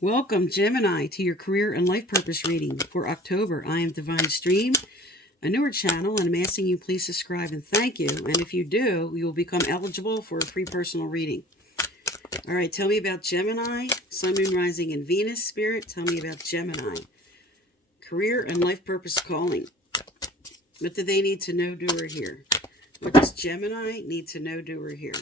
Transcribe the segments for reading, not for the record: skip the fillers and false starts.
Welcome, Gemini, to your career and life purpose reading for October. I am Divine Stream, a newer channel, and I'm asking you please subscribe and thank you. And if you do, you will become eligible for a free personal reading. All right, tell me about Gemini, Sun, Moon, Rising, and Venus, Spirit. Tell me about Gemini. Career and life purpose calling. What do they need to know, do, or hear? What does Gemini need to know, do, or hear?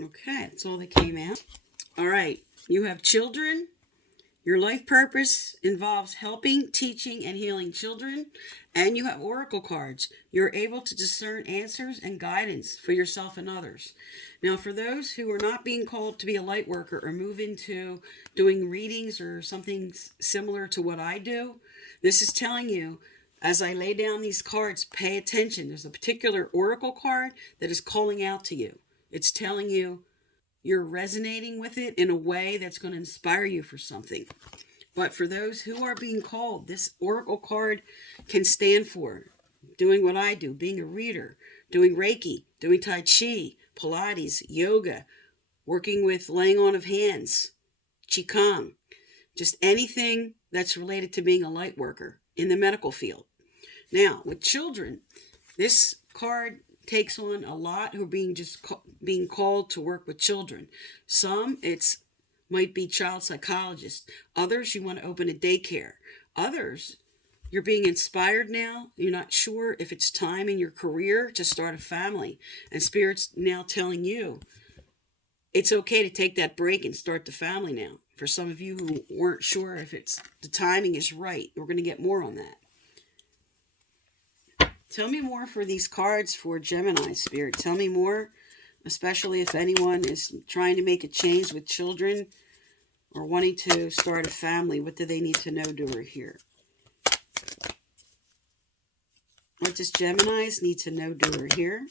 Okay, that's all that came out. All right, you have children. Your life purpose involves helping, teaching, and healing children. And you have oracle cards. You're able to discern answers and guidance for yourself and others. Now, for those who are not being called to be a light worker or move into doing readings or something similar to what I do, this is telling you, as I lay down these cards, pay attention. There's a particular oracle card that is calling out to you. It's telling you you're resonating with it in a way that's going to inspire you for something. But for those who are being called, this oracle card can stand for doing what I do, being a reader, doing Reiki, doing Tai Chi, Pilates, yoga, working with laying on of hands, Qigong, just anything that's related to being a light worker in the medical field. Now, with children, this card takes on a lot who are being called to work with children. Some might be child psychologists. Others, you want to open a daycare. Others, you're being inspired now. You're not sure if it's time in your career to start a family. And Spirit's now telling you it's okay to take that break and start the family now. For some of you who weren't sure if the timing is right, we're going to get more on that. Tell me more for these cards for Gemini, Spirit. Tell me more, especially if anyone is trying to make a change with children or wanting to start a family. What do they need to know, do, or hear? What does Geminis need to know, do, or hear?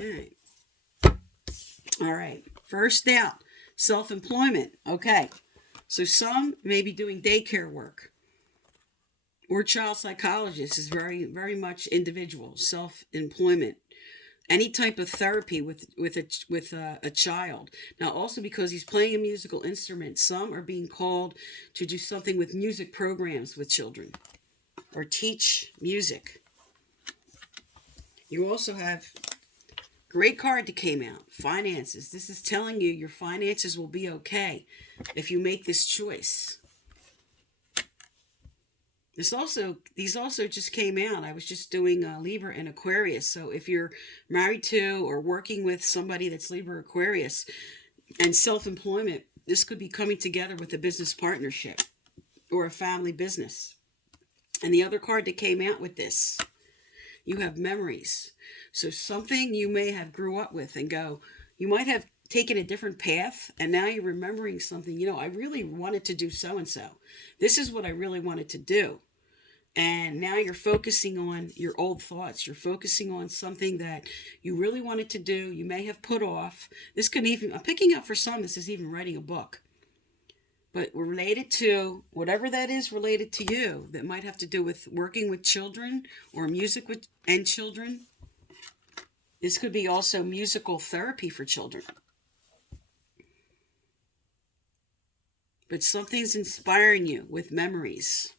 Okay. All right. First out, self-employment. Okay. So some may be doing daycare work, or child psychologist is very, very much individual, self-employment. Any type of therapy with a child. Now, also because he's playing a musical instrument, some are being called to do something with music programs with children or teach music. You also have great card that came out, finances. This is telling you your finances will be okay if you make this choice. These also just came out. I was just doing Libra and Aquarius. So if you're married to or working with somebody that's Libra Aquarius and self-employment, this could be coming together with a business partnership or a family business. And the other card that came out with this, you have memories. So something you may have grew up with and you might have taken a different path and now you're remembering something, I really wanted to do so-and-so. This is what I really wanted to do. And now you're focusing on your old thoughts. You're focusing on something that you really wanted to do. You may have put off. I'm picking up for some, this is even writing a book. But related to whatever that is related to you that might have to do with working with children or music and children. This could be also musical therapy for children. But something's inspiring you with memories.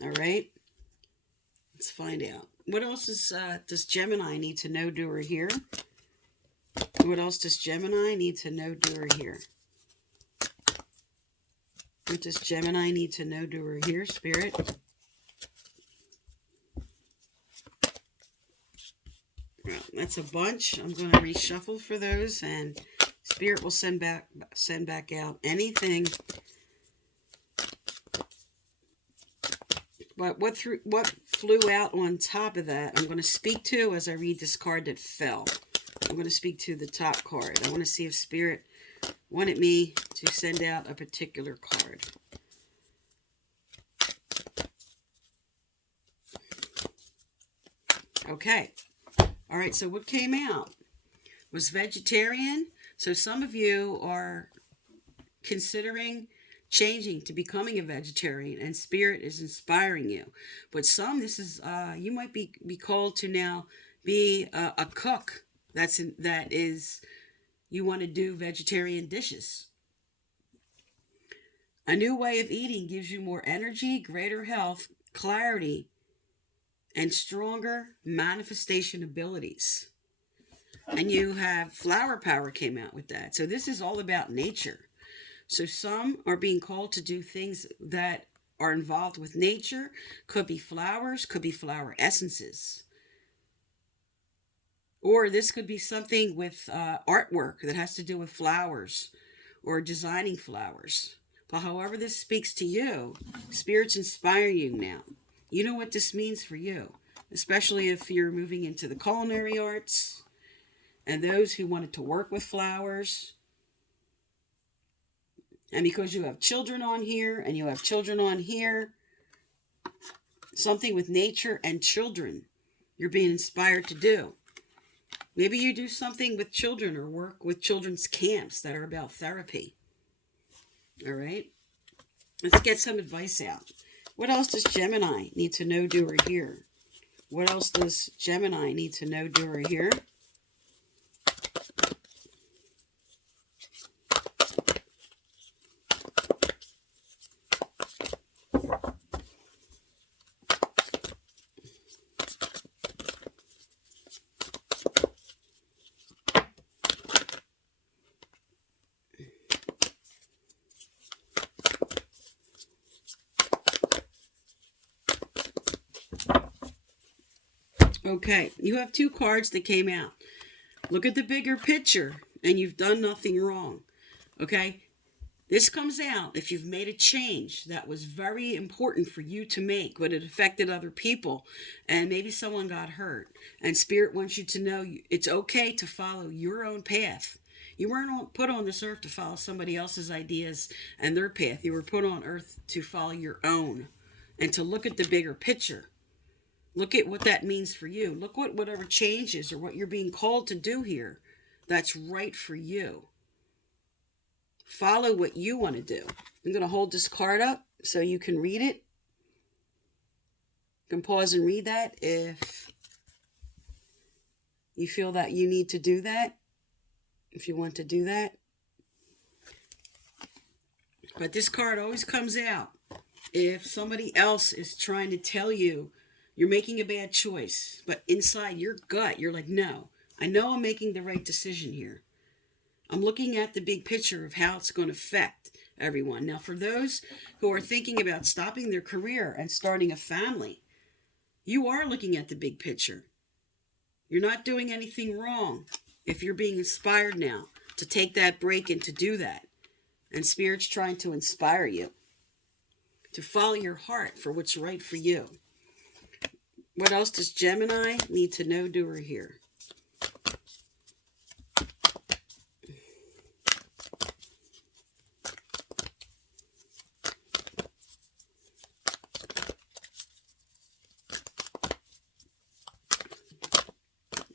All right? Let's find out. What else does Gemini need to know, do, or hear? What else does Gemini need to know, do, or hear? What does Gemini need to know, do, or hear, Spirit? Well, that's a bunch. I'm going to reshuffle for those, and Spirit will send back out anything. But what flew out on top of that, I'm going to speak to as I read this card that fell. I'm going to speak to the top card. I want to see if Spirit wanted me to send out a particular card. Okay. All right, so what came out was vegetarian. So some of you are considering changing to becoming a vegetarian, and Spirit is inspiring you. But some, this is you might be called to now be a cook. That is, you want to do vegetarian dishes. A new way of eating gives you more energy, greater health, clarity, and stronger manifestation abilities. And you have flower power came out with that. So this is all about nature. So some are being called to do things that are involved with nature. Could be flowers, could be flower essences. Or this could be something with artwork that has to do with flowers or designing flowers. But however this speaks to you, Spirit's inspiring you now. You know what this means for you, especially if you're moving into the culinary arts and those who wanted to work with flowers. And because you have children on here and you have children on here, something with nature and children you're being inspired to do. Maybe you do something with children or work with children's camps that are about therapy. All right? Let's get some advice out. What else does Gemini need to know, do, or hear? What else does Gemini need to know, do, or hear? Okay, you have two cards that came out. Look at the bigger picture, and you've done nothing wrong. Okay, this comes out if you've made a change that was very important for you to make, but it affected other people, and maybe someone got hurt. And Spirit wants you to know it's okay to follow your own path. You weren't put on this earth to follow somebody else's ideas and their path. You were put on earth to follow your own and to look at the bigger picture. Look at what that means for you. Look what whatever changes or what you're being called to do here that's right for you. Follow what you want to do. I'm going to hold this card up so you can read it. You can pause and read that if you feel that you need to do that, if you want to do that. But this card always comes out if somebody else is trying to tell you you're making a bad choice, but inside your gut, you're like, no, I know I'm making the right decision here. I'm looking at the big picture of how it's going to affect everyone. Now, for those who are thinking about stopping their career and starting a family, you are looking at the big picture. You're not doing anything wrong if you're being inspired now to take that break and to do that. And Spirit's trying to inspire you to follow your heart for what's right for you. What else does Gemini need to know, do, or hear?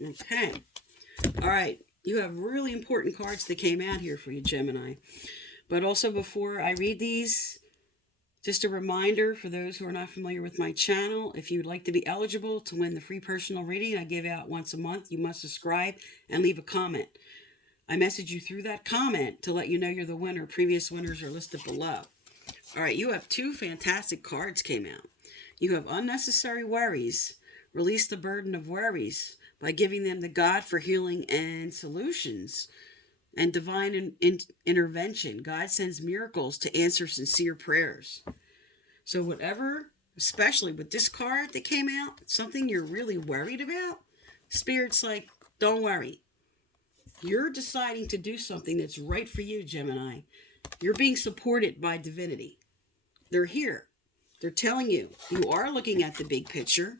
Okay. All right. You have really important cards that came out here for you, Gemini. But also before I read these, just a reminder for those who are not familiar with my channel, if you'd like to be eligible to win the free personal reading I give out once a month, you must subscribe and leave a comment. I message you through that comment to let you know you're the winner. Previous winners are listed below. All right, you have two fantastic cards came out. You have unnecessary worries. Release the burden of worries by giving them to God for healing and solutions and divine intervention. God sends miracles to answer sincere prayers. So whatever, especially with this card that came out, something you're really worried about, Spirit's like, don't worry. You're deciding to do something that's right for you, Gemini. You're being supported by divinity. They're here. They're telling you, you are looking at the big picture.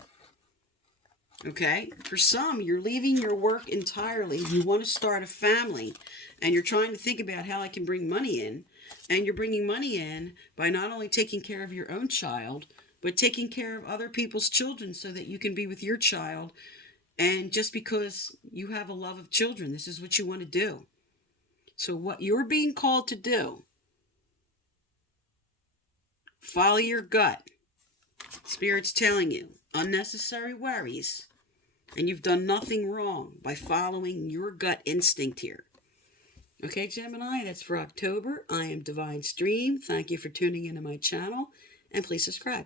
Okay? For some, you're leaving your work entirely. You want to start a family, and you're trying to think about how I can bring money in. And you're bringing money in by not only taking care of your own child, but taking care of other people's children so that you can be with your child. And just because you have a love of children, this is what you want to do. So what you're being called to do, follow your gut. Spirit's telling you, unnecessary worries. And you've done nothing wrong by following your gut instinct here. Okay, Gemini, that's for October. I am Divine Stream. Thank you for tuning into my channel, and please subscribe.